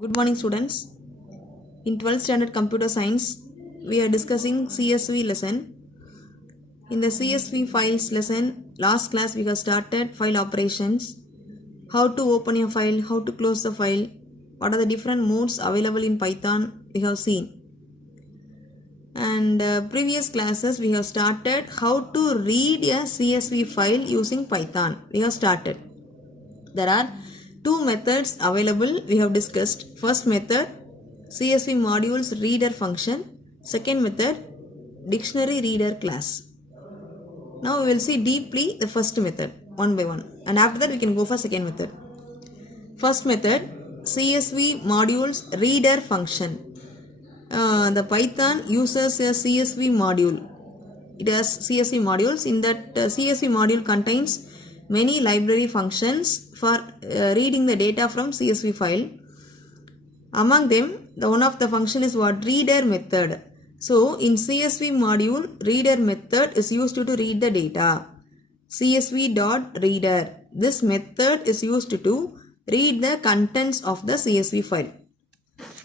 Good morning, students. In 12th standard computer science, we are discussing CSV lesson. In the CSV files lesson, last class we have started file operations, how to open a file, how to close the file, what are the different modes available in Python we have seen. And previous classes we have started how to read a CSV file using Python. We have started. There are two methods available we have discussed. First method, CSV modules reader function. Second method, dictionary reader class. Now we will see deeply the first method one by one, and after that we can go for second method. First method, CSV modules reader function. The Python uses a CSV module. It has CSV modules. In that CSV module contains many library functions for reading the data from CSV file. Among them, one of the function is what? Reader method. So in CSV module, reader method is used to read the data. CSV.reader. This method is used to read the contents of the CSV file.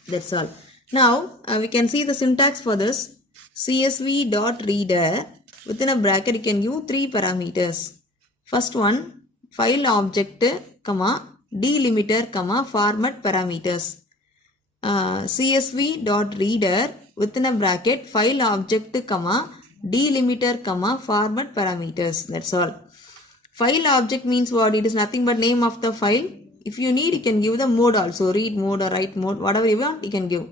That's all. Now we can see the syntax for this. CSV.reader, within a bracket you can give three parameters. First one, file object, delimiter, format parameters. CSV.reader, within a bracket, file object, delimiter, format parameters. That's all. File object means what? It is nothing but name of the file. If you need, you can give the mode also, read mode or write mode, whatever you want, you can give.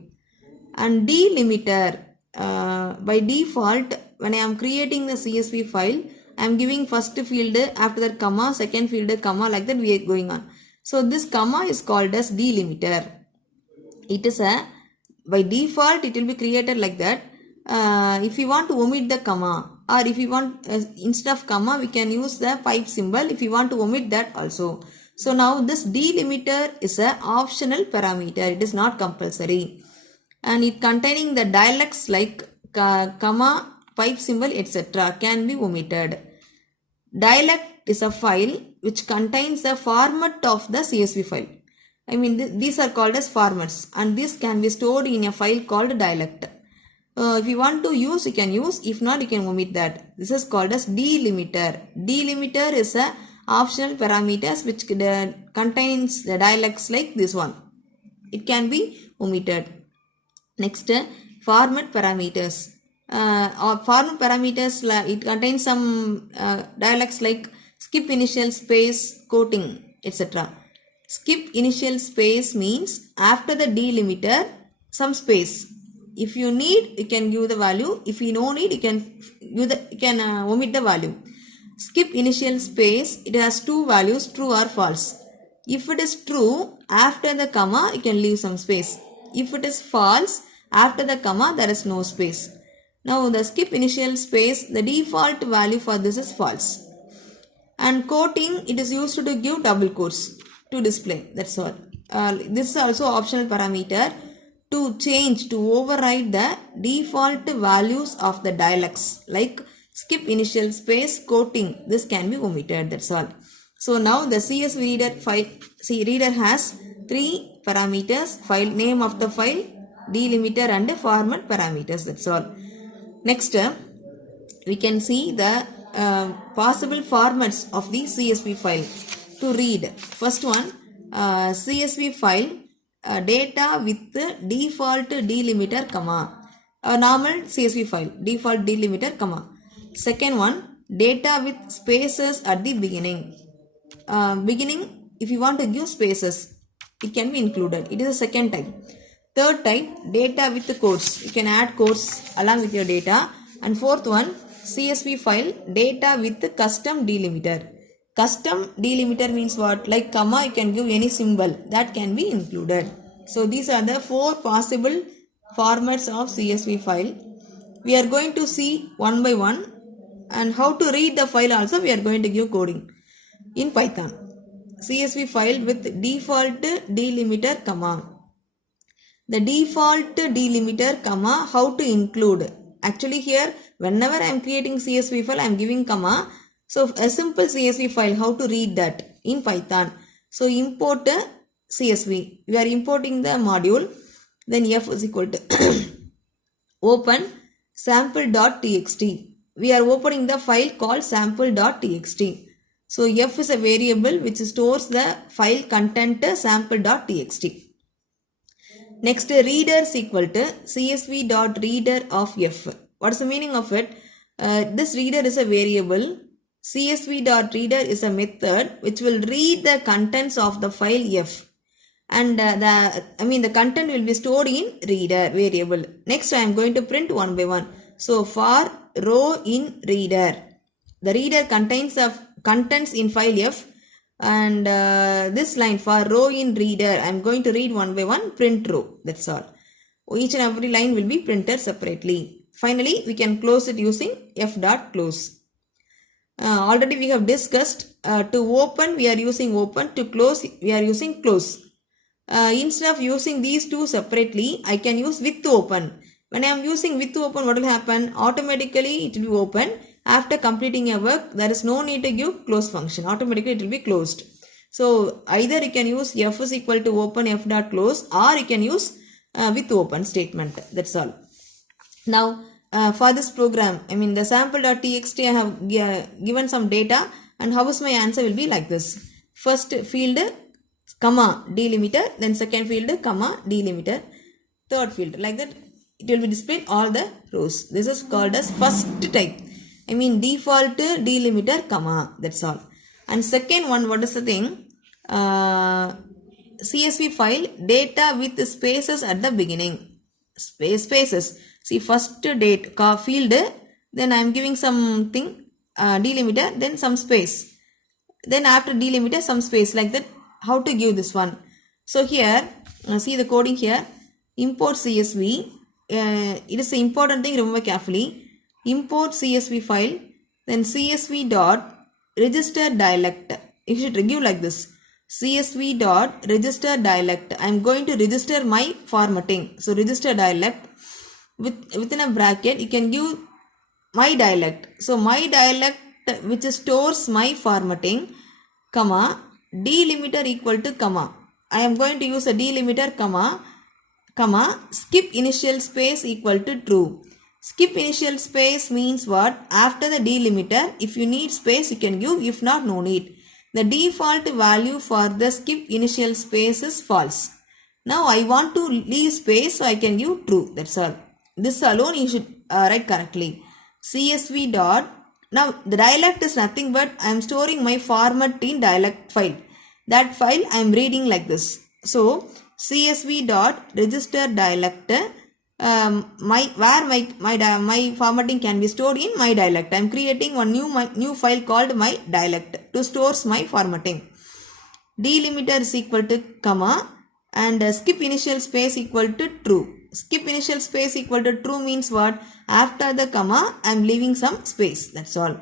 And delimiter, by default, when I am creating the CSV file, I am giving first field, after that comma, second field, comma, like that we are going on. So this comma is called as delimiter. It is by default it will be created like that. If you want to omit the comma, or if you want instead of comma we can use the pipe symbol if you want to omit that also. So now this delimiter is an optional parameter. It is not compulsory. And it containing the dialects like comma, pipe symbol, etc. can be omitted. Dialect is a file which contains the format of the CSV file. I mean these are called as formats, and this can be stored in a file called dialect. If you want to use, you can use. If not, you can omit that. This is called as delimiter. Delimiter is a optional parameters which contains the dialects like this one. It can be omitted. Next, format parameters. Format parameters, it contains some dialects like skip initial space, quoting, etc. Skip initial space means after the delimiter, some space. If you need, you can give the value. If you don't need, you can omit the value. Skip initial space, it has two values, true or false. If it is true, after the comma, you can leave some space. If it is false, after the comma, there is no space. Now the skip initial space, the default value for this is false. And quoting, it is used to give double quotes to display. That's all. This is also optional parameter to change, to override the default values of the dialects like skip initial space, quoting. This can be omitted. That's all. So now the CSV reader file, reader has three parameters: file name of the file, delimiter, and format parameters. That's all. Next, we can see the possible formats of the CSV file to read. First one, CSV file data with default delimiter, a normal CSV file, default delimiter, Second one, data with spaces at the beginning. Beginning, if you want to give spaces, it can be included. It is a second type. Third type, data with quotes. You can add quotes along with your data. And fourth one, CSV file, data with custom delimiter. Custom delimiter means what? Like comma, you can give any symbol. That can be included. So these are the four possible formats of CSV file. We are going to see one by one. And how to read the file also we are going to give coding in Python. CSV file with default delimiter, The default delimiter, how to include. Actually here, whenever I am creating CSV file, I am giving comma. So a simple CSV file, how to read that in Python. So import CSV. We are importing the module. Then F is equal to open sample.txt. We are opening the file called sample.txt. So F is a variable which stores the file content sample.txt. Next, reader is equal to csv.reader of F. What is the meaning of it? This reader is a variable. csv.reader is a method which will read the contents of the file F. And the content will be stored in reader variable. Next, I am going to print one by one. So for row in reader, the reader contains of contents in file F, and this line for row in reader, I am going to read one by one, print row. That's all. Each and every line will be printed separately. Finally, we can close it using f.close. Already we have discussed to open we are using open, to close we are using close. Instead of using these two separately, I can use with open. When I am using with open, what will happen? Automatically it will be open. After completing a work, there is no need to give close function. Automatically it will be closed. So either you can use f is equal to open f.close, or you can use with open statement. That's all. Now for this program, the sample.txt, I have given some data, and how is my answer will be like this. First field comma delimiter, then second field comma delimiter, third field, like that it will be displayed all the rows. This is called as first type. Default delimiter comma, that's all. And second one, what is the thing? CSV file data with spaces at the beginning. Spaces. See, first date field, then I am giving something delimiter, then some space. Then after delimiter some space, like that. How to give this one? So here, see the coding here. Import CSV. It is an important thing, remember carefully. Import CSV file, then CSV dot register dialect. You should give like this. CSV dot register dialect. I am going to register my formatting. So register dialect. Within a bracket, you can give my dialect. So my dialect which stores my formatting, comma, delimiter equal to comma. I am going to use a delimiter comma, skip initial space equal to true. Skip initial space means what? After the delimiter, if you need space you can give, if not, no need. The default value for the skip initial space is false. Now I want to leave space, so I can give true. That's all. This alone you should write correctly. CSV dot. Now the dialect is nothing but I am storing my format in dialect file. That file I am reading like this. So CSV dot register dialect. My formatting can be stored in my dialect. I am creating one new file called my dialect to store my formatting. Delimiter is equal to comma, and skip initial space equal to true. Skip initial space equal to true means what? After the comma I am leaving some space. That's all.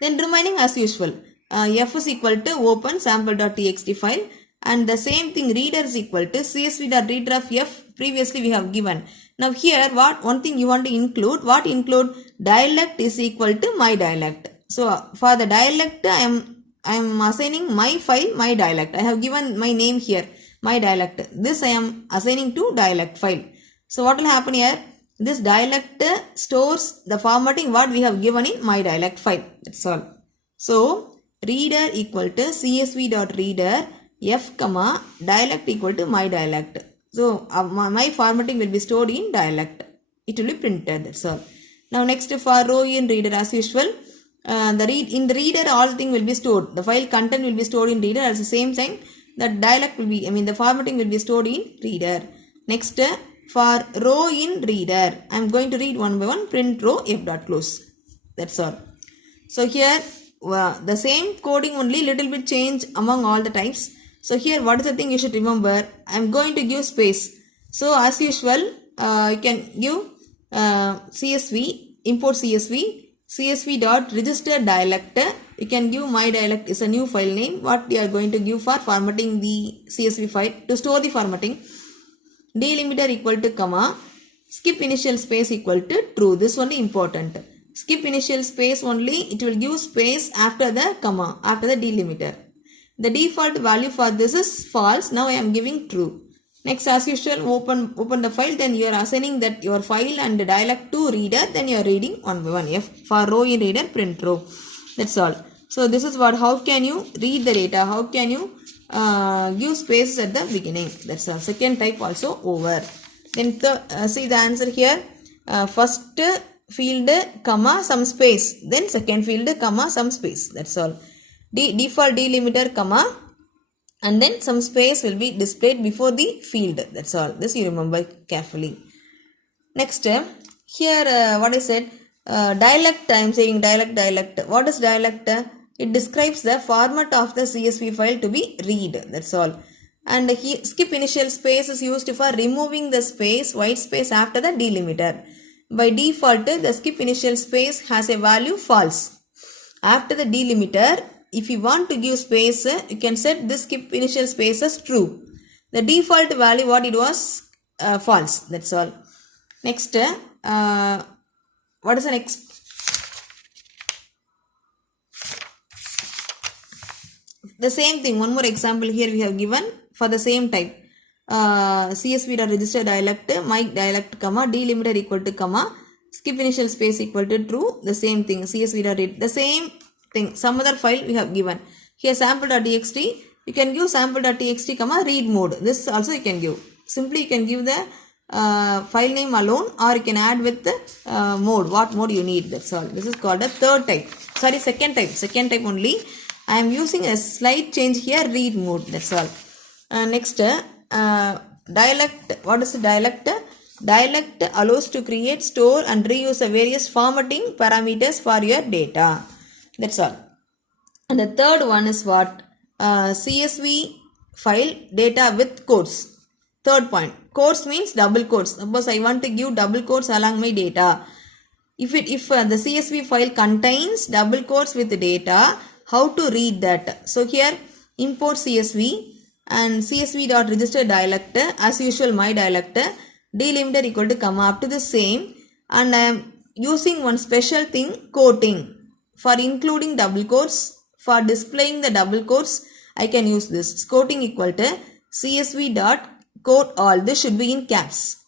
Then remaining as usual. F is equal to open sample.txt file, and the same thing reader is equal to csv.reader of F. Previously we have given. Now here one thing you want to include, dialect is equal to my dialect. So for the dialect I am assigning my file my dialect. I have given my name here, my dialect. This I am assigning to dialect file. So what will happen here? This dialect stores the formatting what we have given in my dialect file. That's all. So reader equal to csv.reader f comma dialect equal to my dialect. So my formatting will be stored in dialect. It will be printed. That's all. Now next for row in reader, as usual, in the reader all thing will be stored. The file content will be stored in reader. At the same time, the dialect will be, the formatting will be stored in reader. Next for row in reader, I am going to read one by one. Print row f.close. That's all. So here the same coding, only little bit change among all the types. So here what is the thing you should remember? I am going to give space. So as usual, you can give CSV, import CSV dot register dialect. You can give my dialect is a new file name. What we are going to give for formatting the CSV file to store the formatting. Delimiter equal to comma. Skip initial space equal to true. This only important. Skip initial space only. It will give space after the comma, after the delimiter. The default value for this is false. Now I am giving true. Next, as usual, open the file. Then you are assigning that your file and dialect to reader. Then you are reading one by one. F for row in reader, print row. That's all. So this is what. How can you read the data? How can you give spaces at the beginning? That's all. Second type also over. Then see the answer here. First field comma some space. Then second field comma some space. That's all. Default delimiter comma. And then some space will be displayed before the field. That's all. This you remember carefully. Next, here what I said, dialect. I am saying dialect. What is dialect? It describes the format of the CSV file to be read. That's all. And here, skip initial space is used for removing the space, white space after the delimiter. By default, the skip initial space has a value false. After the delimiter, if you want to give space, you can set this skip initial space as true. The default value what it was false. That's all. Next, what is the next? The same thing. One more example here we have given for the same type. CSV.register dialect, my dialect, comma, delimiter equal to comma, skip initial space equal to true. The same thing. CSV.read. The same thing. Some other file we have given. Here sample.txt. You can give sample.txt, comma, read mode. This also you can give. Simply you can give the file name alone, or you can add with the mode. What mode you need. That's all. This is called a third type. Sorry, second type. Second type only. I am using a slight change here. Read mode. That's all. Next, dialect. What is the dialect? Dialect allows to create, store and reuse various formatting parameters for your data. That's all. And the third one is what? CSV file data with quotes. Third point. Quotes means double quotes. Suppose I want to give double quotes along my data. If the CSV file contains double quotes with the data, how to read that? So here import CSV and CSV.register dialect, as usual my dialect, delimiter equal to comma up to the same, and I am using one special thing, quoting. For including double quotes, for displaying the double quotes, I can use this. Quoting equal to CSV.quote all. This should be in caps.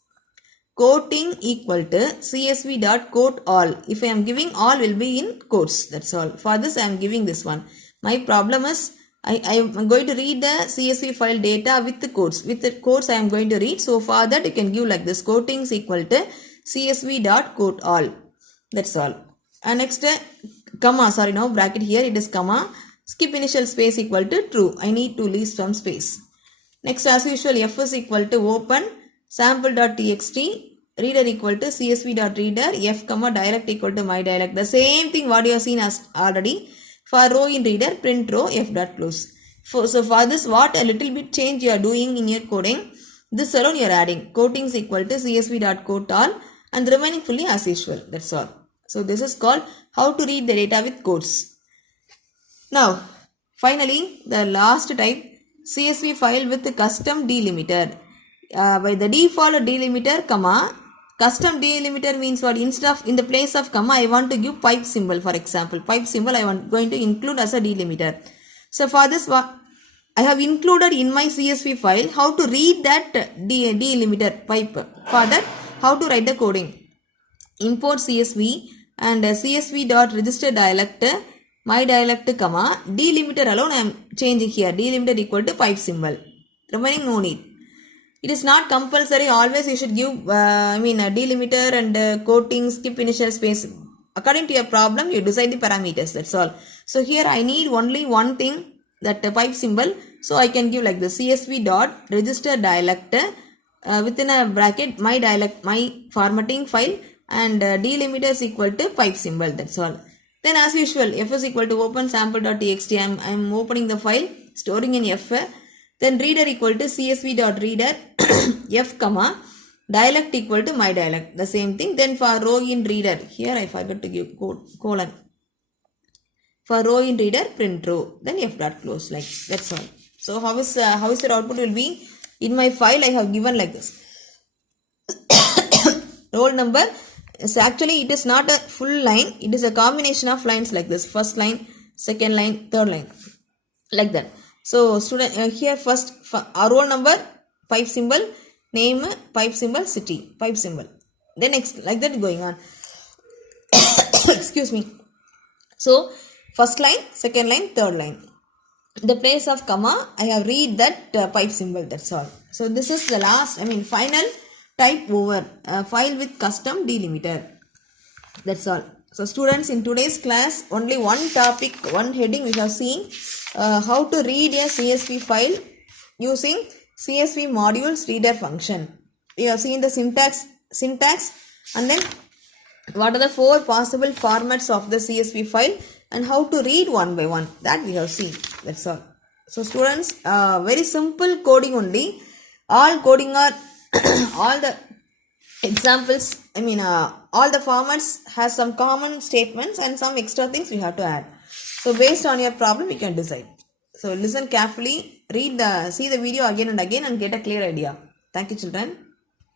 Quoting equal to CSV.quote all. If I am giving all, will be in quotes. That's all. For this, I am giving this one. My problem is, I am going to read the CSV file data with the quotes. With the quotes, I am going to read. So, for that, you can give like this. Quoting is equal to CSV.quote all. That's all. And next, comma. Sorry, now bracket here. It is comma. Skip initial space equal to true. I need to leave some space. Next, as usual, F is equal to open sample.txt. Reader equal to csv.reader. F comma dialect equal to my dialect. The same thing what you have seen as already. For row in reader, print row, f.close. So for this, what a little bit change you are doing in your coding, this alone you are adding. Quoting is equal to csv.quote all, and the remaining fully as usual. That's all. So this is called how to read the data with quotes. Now, finally, the last type, CSV file with the custom delimiter. By the default delimiter, comma, custom delimiter means what? Instead of, in the place of comma, I want to give pipe symbol, for example. Pipe symbol I want going to include as a delimiter. So for this, I have included in my CSV file how to read that delimiter pipe. For that, how to write the coding. Import CSV and CSV.register dialect, my dialect, comma, delimiter alone I am changing here. Delimiter equal to pipe symbol. Remaining no need. It is not compulsory. Always you should give, delimiter and quoting, skip initial space. According to your problem, you decide the parameters. That's all. So here I need only one thing, that pipe symbol. So I can give like the CSV.register dialect within a bracket, my dialect, my formatting file, and delimiter is equal to pipe symbol. That's all. Then as usual, f is equal to open sample.txt. I am opening the file, storing in f. Then reader equal to csv.reader f comma dialect equal to my dialect. The same thing. Then for row in reader, here I forgot to give colon. For row in reader, print row. Then f.close, like that's all. So how is your output will be? In my file I have given like this. Roll number. So actually it is not a full line. It is a combination of lines like this. First line, second line, third line. Like that. So student here first our roll number, pipe symbol, name, pipe symbol, city, pipe symbol. Then next like that going on. Excuse me. So first line, second line, third line. In the place of comma, I have read that pipe symbol, that's all. So this is the last, final type over, file with custom delimiter. That's all. So students, in today's class, only one topic, one heading we have seen, how to read a CSV file using CSV modules reader function. We have seen the syntax and then what are the 4 possible formats of the CSV file and how to read one by one. That we have seen. That's all. So students, very simple coding only. All coding are all the examples, all the formats has some common statements and some extra things you have to add. So based on your problem, you can decide. So listen carefully, see the video again and again and get a clear idea. Thank you, children.